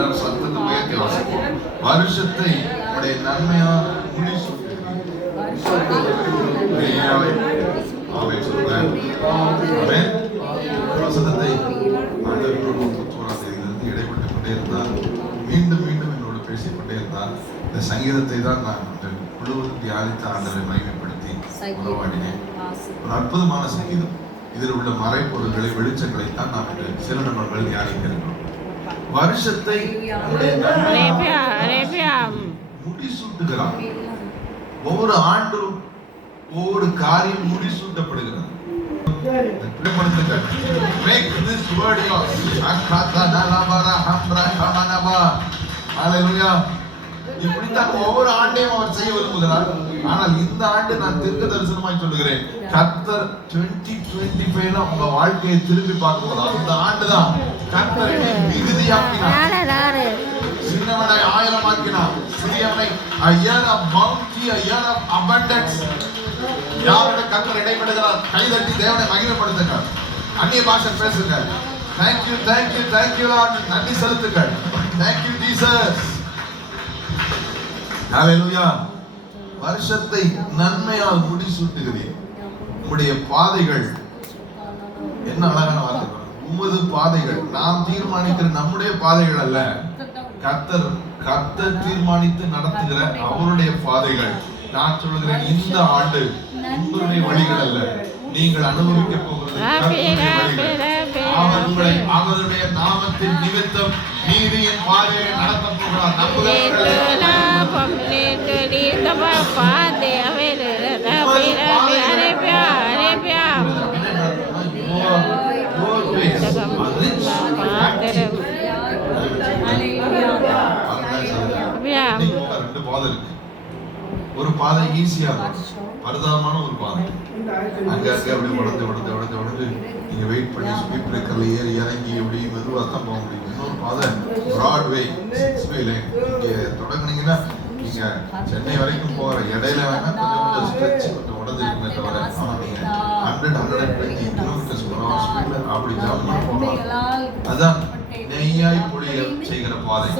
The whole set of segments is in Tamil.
எல்லாரும் சத்தத்தை உயர்த்தி வாசிப்போம். வருஷத்தை உடைய நன்மையா முடிசூட்டுகிறீர். ஆமென் சொல்லுங்க. ஆமென். வசனத்தை ஆண்டவரோடு ஒப்புக்கொள்ளாததிலிருந்து இடைப்பட்டு கொண்டே இருந்தார். மீண்டும் மீண்டும் என்னோடு பேசிக்கொண்டே இருந்தார். இந்த சங்கீதத்தை தான் நான் முழுவதும் தியானித்த ஆண்டவரை மகிமைப்படுத்தி உறவாடினேன். ஒரு அற்புதமான சங்கீதம். இதில் உள்ள மறைப்பொருள்களை வெளிச்சங்களை தான் நாம் சில நபர்கள் தியானிக்கிறோம். வருஷத்தை முடிசூட்டுகிறார். ஒவ்வொரு ஆண்டும் ஒவ்வொரு காரியம் முடிசூட்டப்படுகிறது. Make this word yours. Hallelujah. இப்படித்தான் ஒவ்வொரு ஆண்டையும் அவர் செய்ய விரும்புகிறார். ஆனால் இந்த ஆண்டு நான் தீர்க்க தரிசனமாய் சொல்லுகிறேன், கர்த்தர் 2025 உங்க வாழ்க்கையை திரும்பி பார்க்கும்போது அந்த ஆண்டுதான் கர்த்தரை மிகுதியாக்கினார். சின்னவனை 1000 ஆக்கினார். சிறியவனை a year of bounty, a year of abundance. யாரோட கர்த்தர் இடைப்படுகிறார்? கைதட்டி தேவனை மகிமைப்படுத்துங்கள். அந்நிய பாஷை பேசுங்க. Thank you, thank you, thank you Lord. நன்றி செலுத்துங்கள். Thank you Jesus. ஹalleluya. வருஷத்தை நன்மையால் முடிசூட்டுகிறீர். உம்முடைய பாதைகள் என்ன அழகான வார்த்தை. உமது பாதைகள் நாம் தீர்மானிக்கிற நம்முடைய பாதைகள் அல்ல. கர்த்தர் தீர்மானித்து நடத்துகிற அவருடைய பாதைகள். நான் சொல்கிறேன், இந்த ஆண்டு உங்களுடைய வழிகள் அல்ல, நீங்கள் அனுபவிக்க போகிறது அவருடைய நாமத்தின் நிமித்தம் நீதியின் பாதையை நடத்த போகிறார். ரெண்டு பாதை இருக்கு. ஒரு பாதை ஈஸியா பரிதாபமான ஒரு பாதை. அங்க அப்படி உடஞ்சு நீங்க வெயிட் பண்ணி ஸ்பீட் பிரேக்கர்ல ஏறி இறங்கி அப்படி மெதுவா தான் போக முடியும். இன்னொரு பாதை பிராட்வே, 6 வே லைன். இங்க தொடங்குனீங்கன்னா நீங்க சென்னை வரைக்கும் போற இடையில வேணா கொஞ்சம் ஸ்ட்ரெச் கொஞ்சம் உடஞ்சிருக்குமே தவிர, ஆனா நீங்க 100-120 கிலோமீட்டர்ஸ் ஸ்பீட்ல அப்படி ஜம்ப் பண்ண போகலாம். அதான் நெய்யாய் பொழியல் செய்கிற பாதை.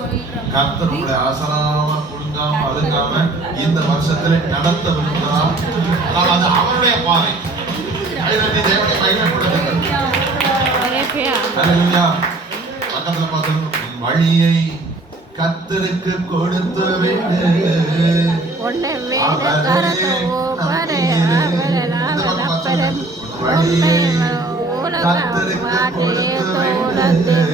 கர்த்தர் உங்களை ஆசராம கொடுங்காம அழுங்காம இந்த வருஷத்துல நடத்த விரும்புகிறார். அது அவருடைய பாதை. தேவனை மகிமைப்படுத்துங்கள். ஹalleluya. பக்கத்துல பார்த்து வழியை கர்த்தருக்கு கொடுத்து விடு. வழியை கர்த்தருக்கு கொடுத்து விடு.